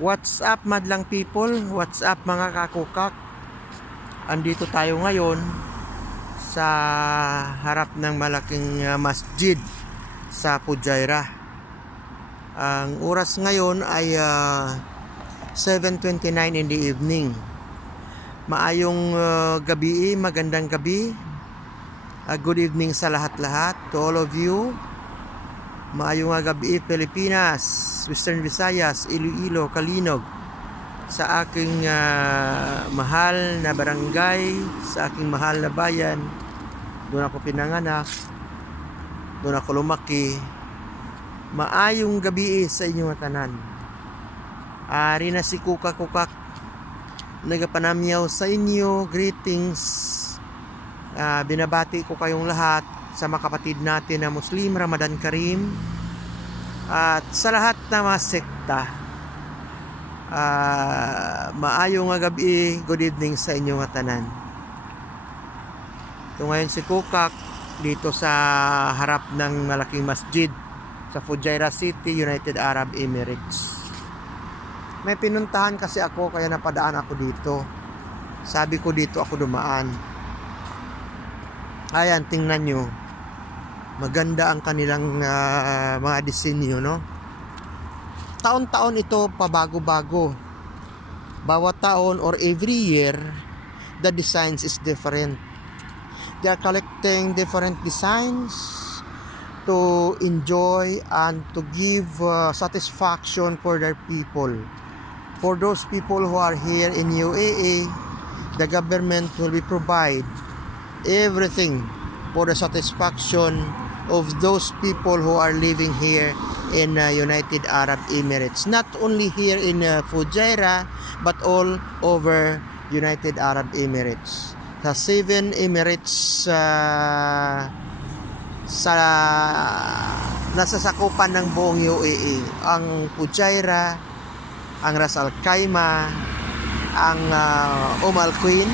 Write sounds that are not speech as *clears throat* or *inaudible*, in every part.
What's up madlang people? What's up mga kakukak? Andito tayo ngayon sa harap ng malaking uh, masjid sa Pujaira. Ang oras ngayon ay uh, 7.29 in the evening. Maayong uh, gabi, magandang gabi. Uh, good evening sa lahat-lahat, to all of you. Maayong gabi Pilipinas, Western Visayas, Iloilo, Kalinog sa aking ah, mahal na barangay, sa aking mahal na bayan. Doon ako pinanganak. Doon ako lumaki. Maayong gabi sa inyong tanan. Ari na si Kuka Kukak nagapanamyaw sa inyo. Greetings. Ah, binabati ko kayong lahat sa mga kapatid natin na Muslim, Ramadan Karim. At sa lahat na mga sekta, ah, maayong nga gabi, good evening sa inyong tanan. Ito ngayon si Kukak dito sa harap ng malaking masjid sa Fujairah City, United Arab Emirates. May pinuntahan kasi ako kaya napadaan ako dito. Sabi ko dito ako dumaan. Ayan, tingnan nyo. Maganda ang kanilang ah, mga disenyo, no? Taon-taon ito pabago-bago. Bawat taon or every year, the designs is different. They are collecting different designs to enjoy and to give uh, satisfaction for their people. For those people who are here in UAE, the government will be provide everything for the satisfaction of those people who are living here in uh, United Arab Emirates. Not only here in uh, Fujairah, but all over United Arab Emirates. Sa seven Emirates uh, sa nasasakupan ng buong UAE. Ang Fujairah, ang Ras Al Khaimah, ang uh, Umm Al Queen,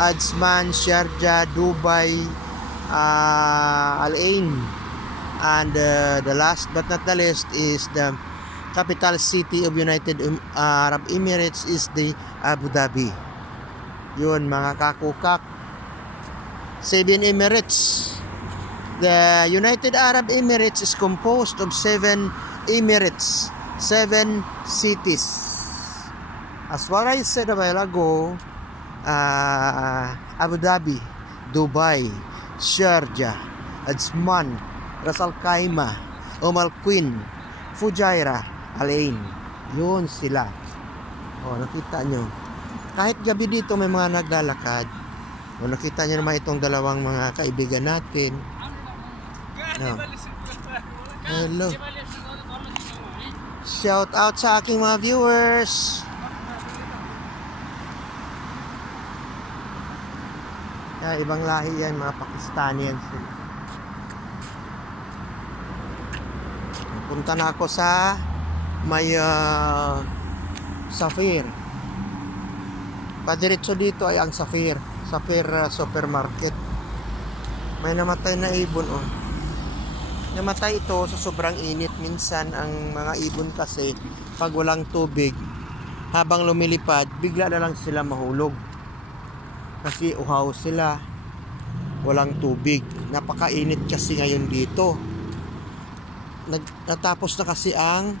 Ajman, Sharjah, Dubai, uh, Al Ain, and uh, the last but not the least is the capital city of United Um- Arab Emirates is the Abu Dhabi. Yun mga kakukak. Seven Emirates. The United Arab Emirates is composed of seven Emirates, seven cities. As what I said a while ago, uh, Abu Dhabi, Dubai, Sharjah, Ajman, Ras Al Khaimah, Umm Al Queen, Fujairah, Al Ain. Yun sila. O, nakita nyo. Kahit gabi dito may mga naglalakad. O, nakita nyo naman itong dalawang mga kaibigan natin. No. Hello. Shout out sa aking mga viewers. Yeah, ibang lahi yan, mga Pakistanians. Punta na ako sa may uh, Safir. Padiretso dito ay ang Safir. Safir uh, Supermarket. May namatay na ibon oh. Namatay ito sa sobrang init. Minsan ang mga ibon kasi pag walang tubig, habang lumilipad, bigla na lang sila mahulog. Kasi uhaw sila. Walang tubig. Napakainit kasi ngayon dito. Nag, natapos na kasi ang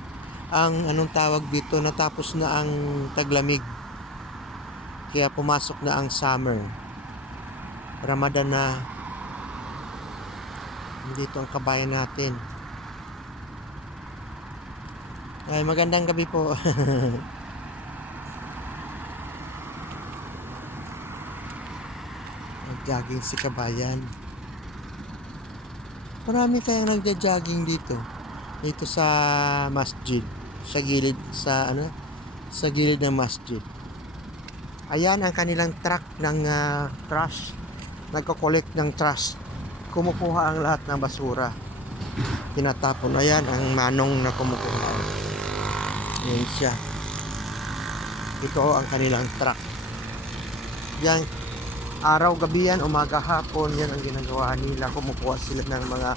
ang anong tawag dito, natapos na ang taglamig. Kaya pumasok na ang summer. Ramadan na. Dito ang kabayan natin. Ay, magandang gabi po. *laughs* Nag-jogging si kabayan. Marami kayang nagja-jogging dito. Dito sa masjid. Sa gilid, sa ano? Sa gilid ng masjid. Ayan ang kanilang truck ng ah, trash. Nagko-collect ng trash. Kumukuha ang lahat ng basura. Tinatapon. Ayan ang manong na kumukuha. Ayan siya. Ito ang kanilang truck. Yan. Araw, gabi yan, umaga, hapon, yan ang ginagawa nila. Kumukuha sila ng mga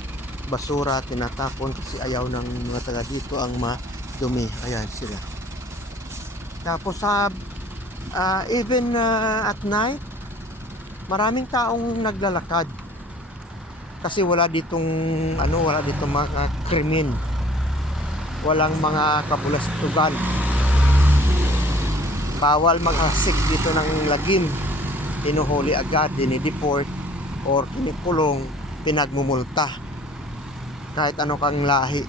basura, tinatapon kasi ayaw ng mga taga dito ang madumi. Ayan sila. Tapos sa ah, even ah, at night, maraming taong naglalakad. Kasi wala ditong ano, wala ditong mga krimen. Walang mga kabulastugan. Bawal mag-asik dito ng lagim. Inuhuli agad, dinideport or kinikulong, pinagmumulta. Kahit ano kang lahi.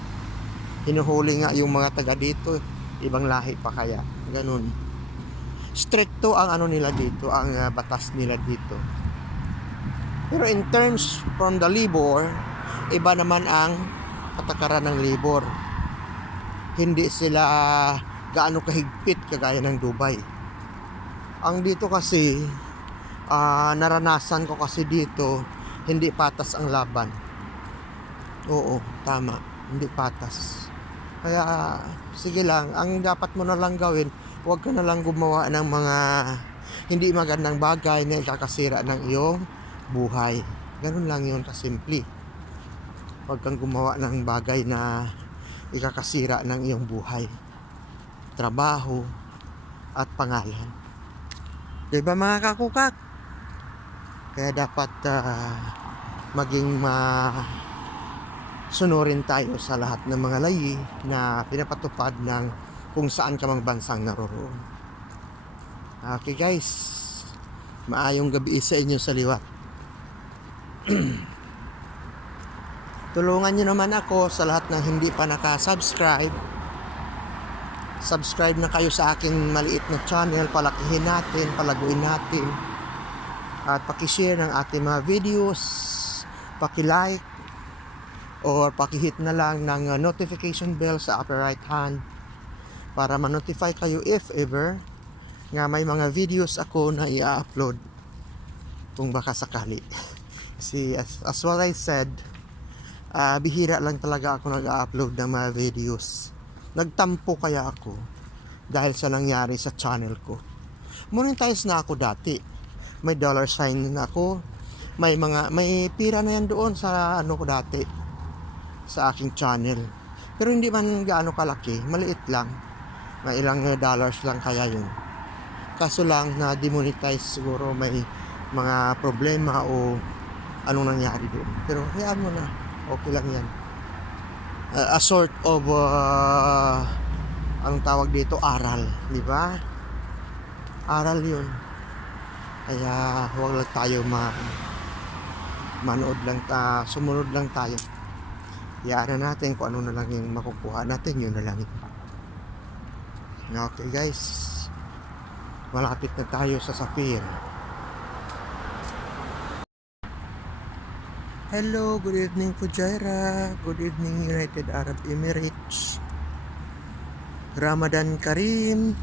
Hinuhuli nga yung mga taga dito, ibang lahi pa kaya. Ganun. Stricto ang ano nila dito, ang ah, batas nila dito. Pero in terms from the labor, iba naman ang patakaran ng labor. Hindi sila gaano kahigpit kagaya ng Dubai. Ang dito kasi, ah, naranasan ko kasi dito, hindi patas ang laban. Oo, tama. Hindi patas. Kaya, sige lang, ang dapat mo na lang gawin, huwag ka na lang gumawa ng mga hindi magandang bagay na ikakasira ng iyong buhay. Ganun lang yun kasimple. Huwag kang gumawa ng bagay na ikakasira ng iyong buhay. Trabaho at pangalan. Di ba mga kakukak? Kaya dapat ah, maging ma sunurin tayo sa lahat ng mga layi na pinapatupad ng kung saan ka mang bansang naroroon. Okay guys, maayong gabi sa inyo sa liwat. *clears throat* Tulungan nyo naman ako sa lahat ng hindi pa nakasubscribe. Subscribe na kayo sa aking maliit na channel. Palakihin natin, palaguin natin. At pakishare ng ating mga videos. Pakilike. Or pakihit na lang ng uh, notification bell sa upper right hand. Para ma-notify kayo if ever nga may mga videos ako na i-upload kung baka sakali. *laughs* Kasi as, as what I said, ah, bihira lang talaga ako nag-upload ng mga videos. Nagtampo kaya ako dahil sa nangyari sa channel ko. Monetize na ako dati. May dollar sign ako. May mga may pira na yan doon sa ano ko dati sa aking channel. Pero hindi man gaano kalaki, maliit lang. May ilang eh, dollars lang kaya yun. Kaso lang na demonetize siguro may mga problema o anong nangyari doon. Pero hayaan mo na. Okay lang yan. Uh, a sort of uh, anong tawag dito? Aral. Di ba? Aral yun. Kaya huwag lang tayo ma manood lang ta sumunod lang tayo. Hayaan na natin kung ano na lang yung makukuha natin, yun na lang. Okay guys. Malapit na tayo sa Sapir. Hello, good evening Fujairah. Good evening United Arab Emirates. Ramadan Karim.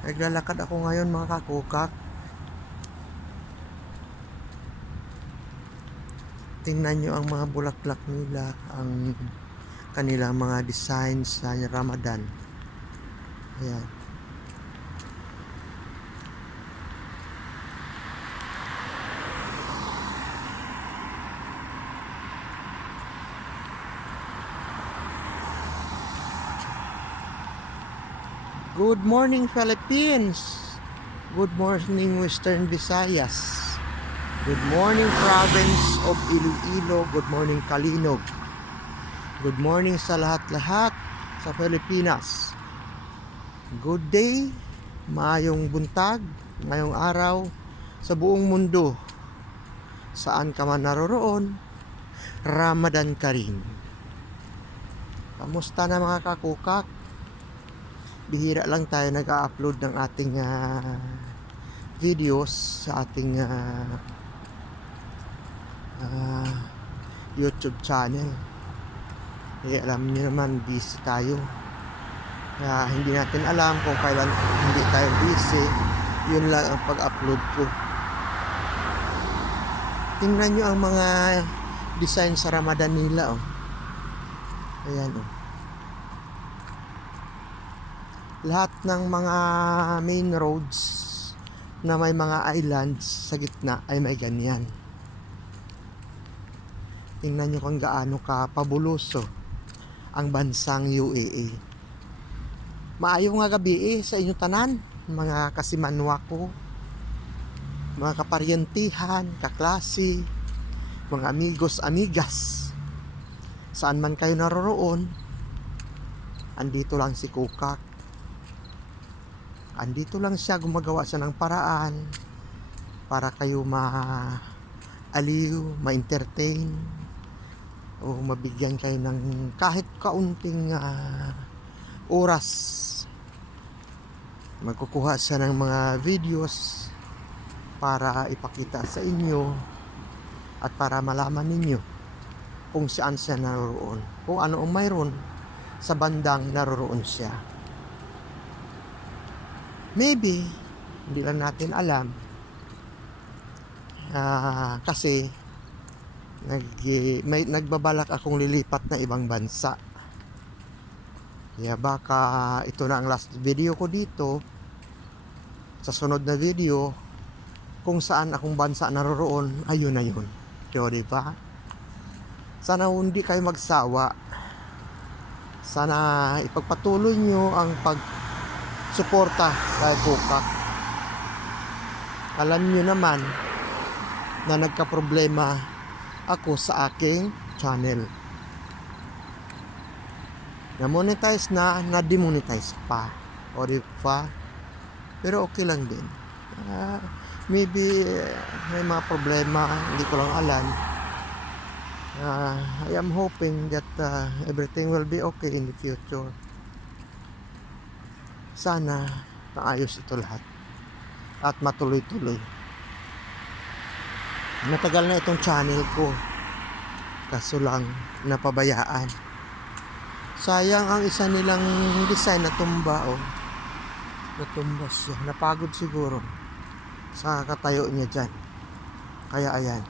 Naglalakad ako ngayon mga kakukak. Tingnan nyo ang mga bulaklak nila, ang kanilang mga designs sa Ramadan. Ayan. Good morning Philippines. Good morning Western Visayas. Good morning province of Iloilo. Good morning Kalinog. Good morning sa lahat-lahat sa Pilipinas. Good day, maayong buntag, ngayong araw sa buong mundo. Saan ka man naroroon, Ramadan Karim. Kamusta na mga kakukak? Bihira lang tayo nag-upload ng ating ah, videos sa ating ah, ah, YouTube channel. Eh, alam niyo naman, busy tayo. Kaya hindi natin alam kung kailan hindi tayo busy. Yun lang ang pag-upload ko. Tingnan nyo ang mga design sa Ramadan nila, oh. Ayan, oh. Lahat ng mga main roads na may mga islands sa gitna ay may ganyan. Tingnan nyo kung gaano ka pabuloso ang bansang UAE. Maayo nga gabi eh, sa inyong tanan, mga kasimanwa ko, mga kaparyentihan, kaklase, mga amigos, amigas. Saan man kayo naroroon, andito lang si Kukak. Andito lang siya, gumagawa siya ng paraan para kayo ma-aliw, ma-entertain, o mabigyan kayo ng kahit kaunting ah, oras. Magkukuha siya ng mga videos para ipakita sa inyo at para malaman ninyo kung saan siya naroroon. Kung ano ang mayroon sa bandang naroroon siya maybe hindi lang natin alam Ah, kasi nag, may, nagbabalak akong lilipat na ibang bansa kaya baka ito na ang last video ko dito. Sa sunod na video, kung saan akong bansa naroroon, ayun na yun. Yo, di ba? Sana hindi kayo magsawa. Sana ipagpatuloy nyo ang pagsuporta kay Kukak. Alam nyo naman na nagka-problema ako sa aking channel na-monetize na, na-demonetize pa. O di ba? Pero okay lang din. Ah, maybe may mga problema, hindi ko lang alam. Ah, I am hoping that ah, everything will be okay in the future. Sana maayos ito lahat at matuloy-tuloy. Matagal na itong channel ko. Kaso lang napabayaan. Sayang ang isa nilang design na tumba oh. Natumba siya. Napagod siguro sa katayo niya dyan. Kaya ayan.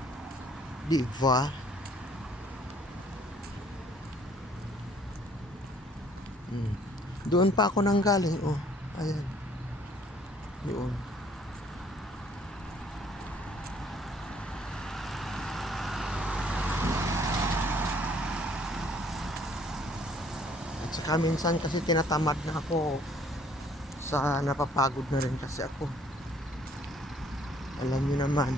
Di ba? Hmm. Doon pa ako nang galing oh. Ayan. Doon. At saka minsan kasi tinatamad na ako sa napapagod na rin kasi ako. Alam niyo naman,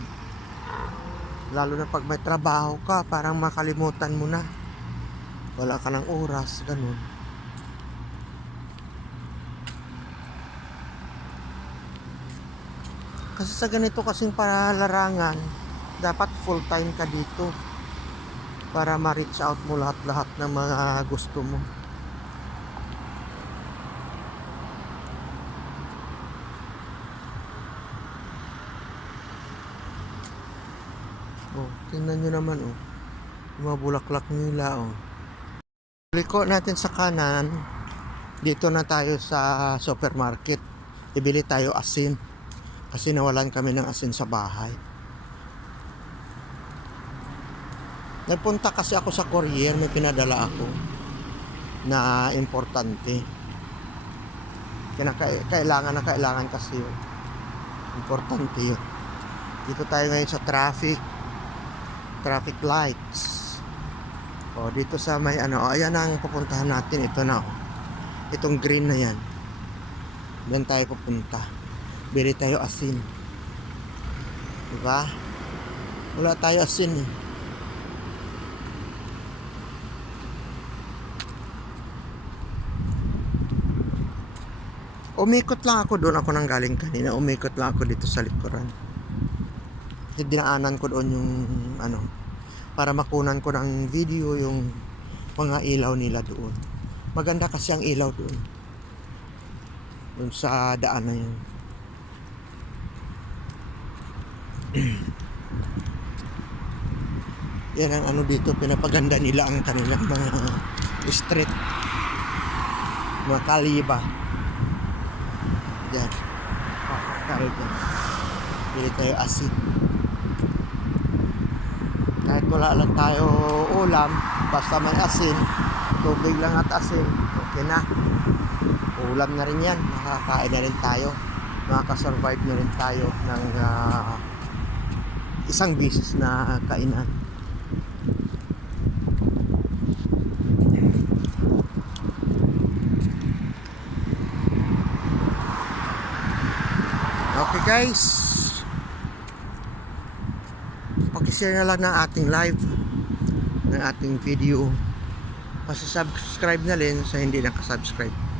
lalo na pag may trabaho ka, parang makalimutan mo na. Wala ka ng oras, ganun. Kasi sa ganito kasing paralarangan, dapat full time ka dito para ma-reach out mo lahat-lahat ng mga gusto mo. Oh, tingnan nyo naman oh. Yung Mga bulaklak nila oh. Liko natin sa kanan. Dito na tayo sa supermarket. Ibili tayo asin. Kasi nawalan kami ng asin sa bahay. Nagpunta kasi ako sa courier, may pinadala ako na importante. Kailangan na kailangan kasi yun. Importante yun. Dito tayo ngayon sa traffic traffic lights. O, dito sa may ano, o, ayan ang pupuntahan natin. Ito na, o. Itong green na yan. Doon tayo pupunta. Bili tayo asin. Diba? Wala tayo asin eh. Umikot lang ako doon ako nang galing kanina. Umikot lang ako dito sa likuran dinaanan ko doon yung ano para makunan ko ng video yung mga ilaw nila doon maganda kasi ang ilaw doon doon sa daan na yun yan ang ano dito pinapaganda nila ang kanilang mga street. Mga kaliba. Yan. Kaliba Bili tayo asin kahit wala lang tayo ulam basta may asin tubig lang at asin okay na. Ulam na rin yan. Makakain na rin tayo. Makakasurvive na rin tayo ng ah, isang bisis na kainan Okay guys. Pakishare na lang ng ating live ng ating video. Pasasubscribe na rin sa hindi nakasubscribe.